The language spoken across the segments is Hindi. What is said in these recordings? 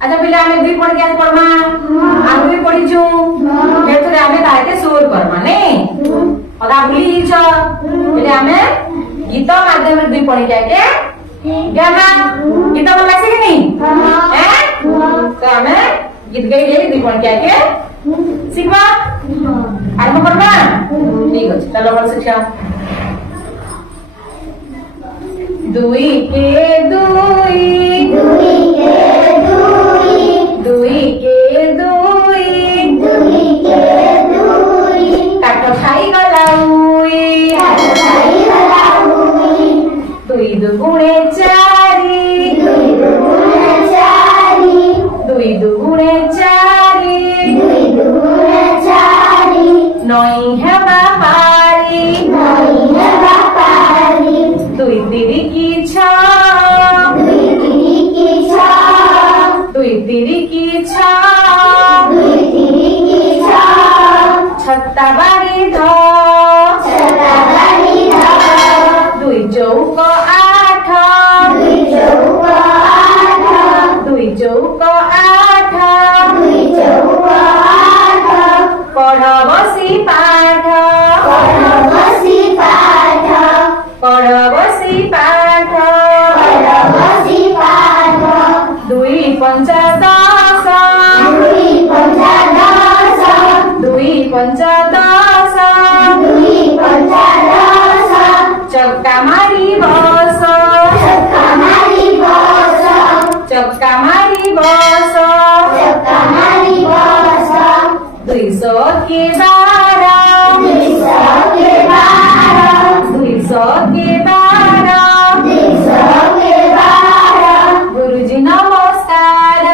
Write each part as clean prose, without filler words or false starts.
अच्छा पिले हमें दुई पढ़ के पढ़मा आगु भी पढ़ी छु फिर तो हमें ताके सोर करमा ने अदा भूली छ पिले हमें गीत माध्यम रे दुई पढ़ी के गाना गीत बोल लासे कि नहीं हैं तो हमें गीत गाई ले दुई पढ़ के सीखबा आरंभ करबा ठीक अछि चलो बोल शिक्षा दुई के दुई दुई के दुई दुई के दुई दुई के दुई काट खाई गलाउई काट खाई गलाउई दुई दुगुणे चारि दुई दुगुणे चारि दुई दुगुणे चारि दुई दुगुणे चारि नई हेबा पारी नई हेबा पारी दुई तिरी की छा दुई तिरी की छा दुई तिरी की छा दुई तिरी की छा छत्ता बारी ध छत्ता बारी ध दुई चौक आठ दुई चौक आठ दुई चौक आठ दुई चौक आठ पढ़ बसी पाठ पढ़ बसी पाठ पढ़ बसी पाठ पढ़ बसी पाठ दुई पंचा दश दुई पंचा दश दुई पंचा दश दुई पंचा दश चक्का मारी बस चक्का मारी बस चक्का मारी बस चक्का मारी बस 200 के 12 200 के 12 200 के 12 200 के 12 गुरुजी नमस्कार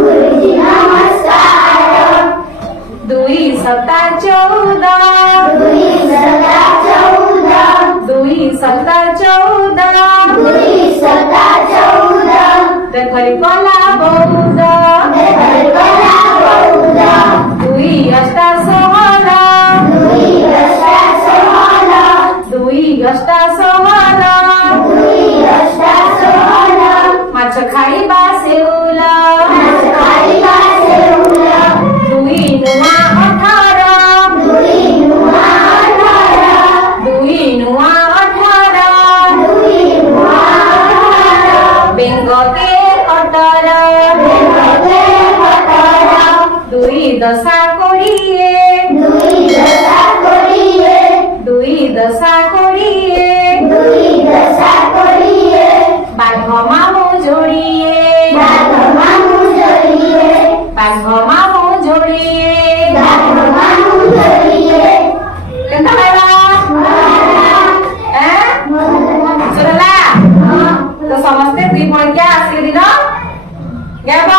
गुरुजी नमस्कार दुई सत्ता 14 दुई सत्ता 14 दुई सत्ता 14 दुई सत्ता 14 देखरी कला बौद्ध देखरी कला बौद्ध दुई अष्टा 16 दुई अष्टा 16 दुई अष्टा 16 दुई अष्टा 16 माछ खाई बासेउला माछ खाई बासेउला दुई नुआ 18 दुई नुआ 18 दुई नुआ 18 दुई नुआ 18 बेंग के 18 बेंग के 18 दुई दशा कोड़िए दुई दशा कोड़िए दुई दशा कोड़िए दुई दशा कोड़िए बाघ मामू जोड़िए बाघ मामू जोड़िए बाघ मामू जोड़िए बाघ मामू जोड़िए केंता भाईला हैं सुनला तो समझते दुई पॉइंट क्या आसी दिन गायब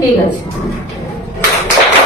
ठीक अछि।